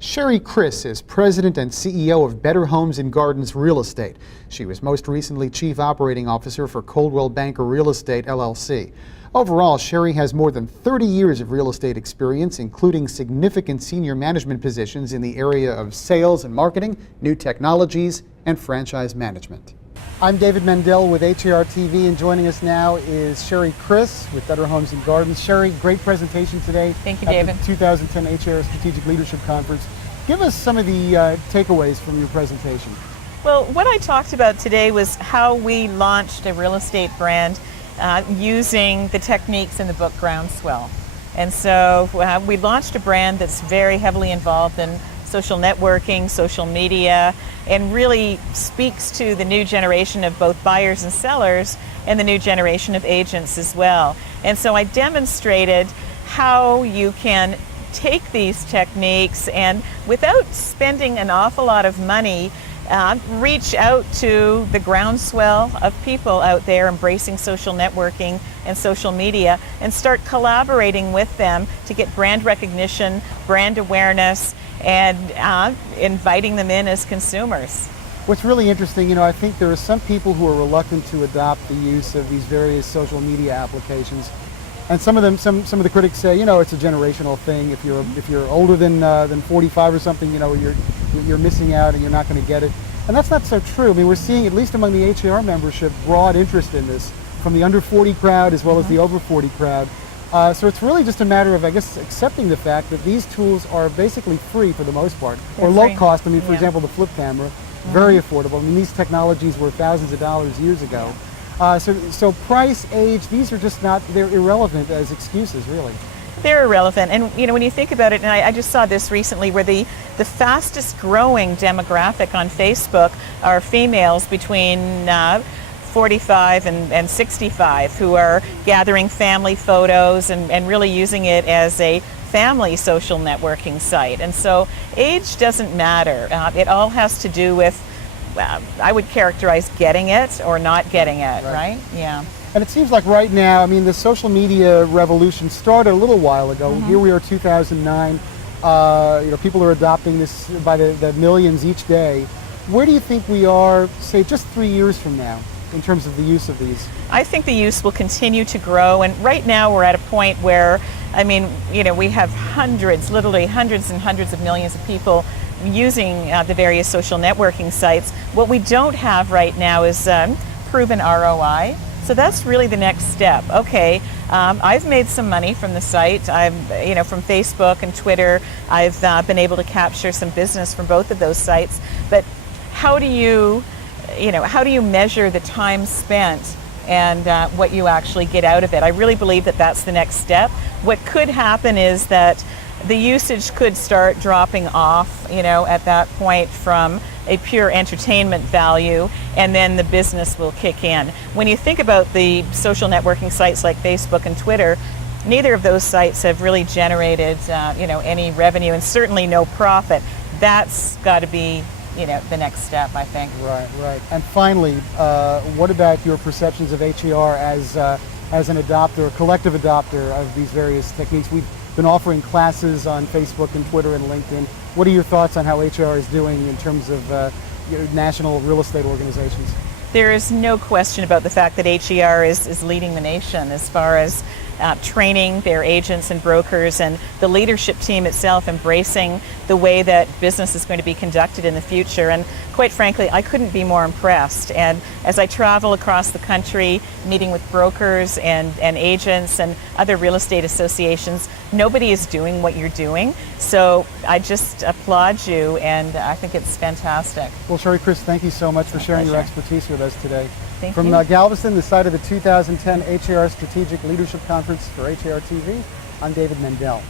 Sherry Chris is president and CEO of Better Homes and Gardens Real Estate. She was most recently chief operating officer for Coldwell Banker Real Estate, LLC. Overall, Sherry has more than 30 years of real estate experience, including significant senior management positions in the area of sales and marketing, new technologies, and franchise management. I'm David Mendel with HARTV, and joining us now is Sherry Chris with Better Homes and Gardens. Sherry, great presentation today. Thank you, David. At the 2010 HAR Strategic Leadership Conference. Give us some of the takeaways from your presentation. Well, what I talked about today was how we launched a real estate brand using the techniques in the book Groundswell. And so we launched a brand that's very heavily involved in social networking, social media, and really speaks to the new generation of both buyers and sellers and the new generation of agents as well. And so I demonstrated how you can take these techniques and, without spending an awful lot of money, reach out to the groundswell of people out there embracing social networking and social media and start collaborating with them to get brand recognition, brand awareness, and inviting them in as consumers. What's really interesting, I think there are some people who are reluctant to adopt the use of these various social media applications. And some of them, some of the critics say, it's a generational thing. If you're older than 45 or something, you're missing out and you're not going to get it. And that's not so true. I mean, we're seeing, at least among the HAR membership, broad interest in this from the under 40 crowd as well as the over 40 crowd. So it's really just a matter of, I guess, accepting the fact that these tools are basically free for the most part, or low cost. I mean, for example, the flip camera, very affordable. I mean, these technologies were thousands of dollars years ago. So price, age, these are just not, they're irrelevant as excuses, really. They're irrelevant. And when you think about it, and I just saw this recently, where the fastest growing demographic on Facebook are females between 45 and 65 who are gathering family photos and really using it as a family social networking site. And so age doesn't matter. It all has to do with, I would characterize getting it or not getting it, right? Yeah. And it seems like right now, I mean, the social media revolution started a little while ago. Here we are, 2009. People are adopting this by the millions each day. Where do you think we are, say, just 3 years from now, in terms of the use of these? I think the use will continue to grow, and right now we're at a point where, we have hundreds, literally hundreds and hundreds of millions of people using the various social networking sites. What we don't have right now is proven ROI. So that's really the next step. Okay, I've made some money from the site. From Facebook and Twitter, I've been able to capture some business from both of those sites. But how do you measure the time spent and what you actually get out of it? I really believe that that's the next step. What could happen is that the usage could start dropping off, at that point from a pure entertainment value, and then the business will kick in. When you think about the social networking sites like Facebook and Twitter, neither of those sites have really generated, any revenue, and certainly no profit. That's got to be, the next step, I think. Right. And finally, what about your perceptions of HAR as an adopter, a collective adopter of these various techniques? We've been offering classes on Facebook and Twitter and LinkedIn. What are your thoughts on how HAR is doing in terms of national real estate organizations? There is no question about the fact that HAR is leading the nation as far as training their agents and brokers, and the leadership team itself embracing the way that business is going to be conducted in the future. And quite frankly, I couldn't be more impressed. And as I travel across the country, meeting with brokers and agents and other real estate associations, nobody is doing what you're doing. So I just applaud you, and I think it's fantastic. Well, Sherry Chris, thank you so much for sharing your expertise with us today. Thank you. From Galveston, the site of the 2010 HAR Strategic Leadership Conference for HARTV, I'm David Mendel.